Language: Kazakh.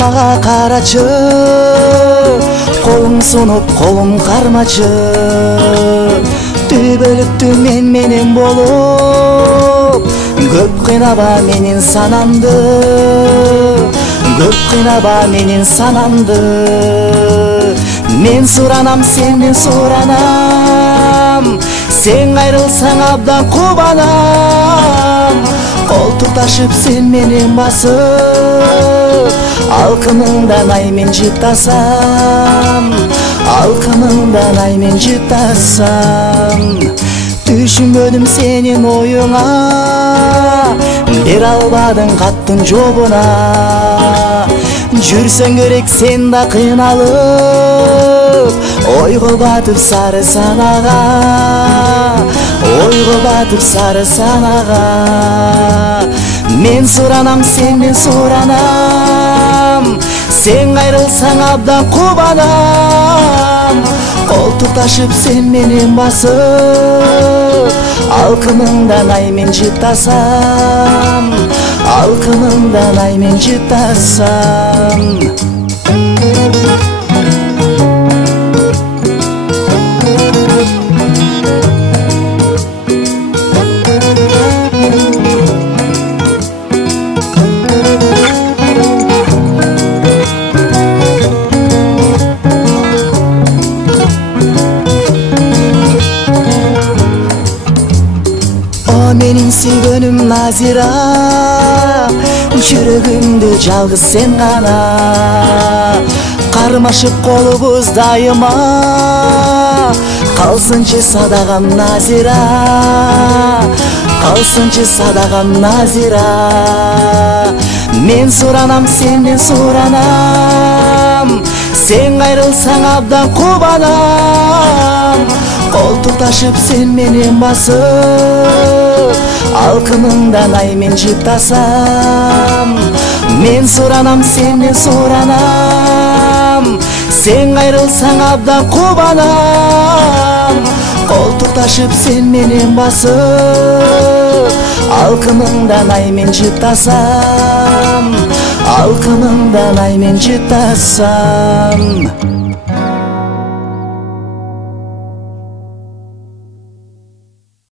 мага карачы, колуң сунуп колум кармачы. Түбөлүктү менен болуп, көп кыйнаба менин санамды, көп кыйнаба менин санамды. Мен суранам, сенден суранам, сен кайрылсаң абдан кубанам. Колтук ташып сен менен басып, алкымыңдан ай мен жыттасам, алкымыңдан ай мен жыттасам. Түшүнбөдүм сенин оюңа, бере албадың каттың жобуна. Жүрсөң керек сен да кыйналып, ойго батып сары санага, ойго батып сары санага. Мен суранам, сенден суранам, сен кайрылсаң абдан кубанам. Колтук ташып сен менен басып, алкымыңдан ай мен жыттасам, алкымыңдан ай мен жыттасам. Менин сүйгөнүм Назира, жүрөгүмдө жалгыз сен гана. Кармашып колубуз дайыма, калсынчы садагам Назира, калсынчы садагам Назира. Мен суранам, сенден суранам, сен кайрылсаң абдан кубанам. Колтук ташып сен менен басып, алкымыңдан ай мен жыттасам. Мен суранам, сенден суранам, сен кайрылсаң абдан кубанам. Колтук ташып сен менен басып, алкымыңдан ай мен жыттасам, алкымыңдан ай мен жыттасам.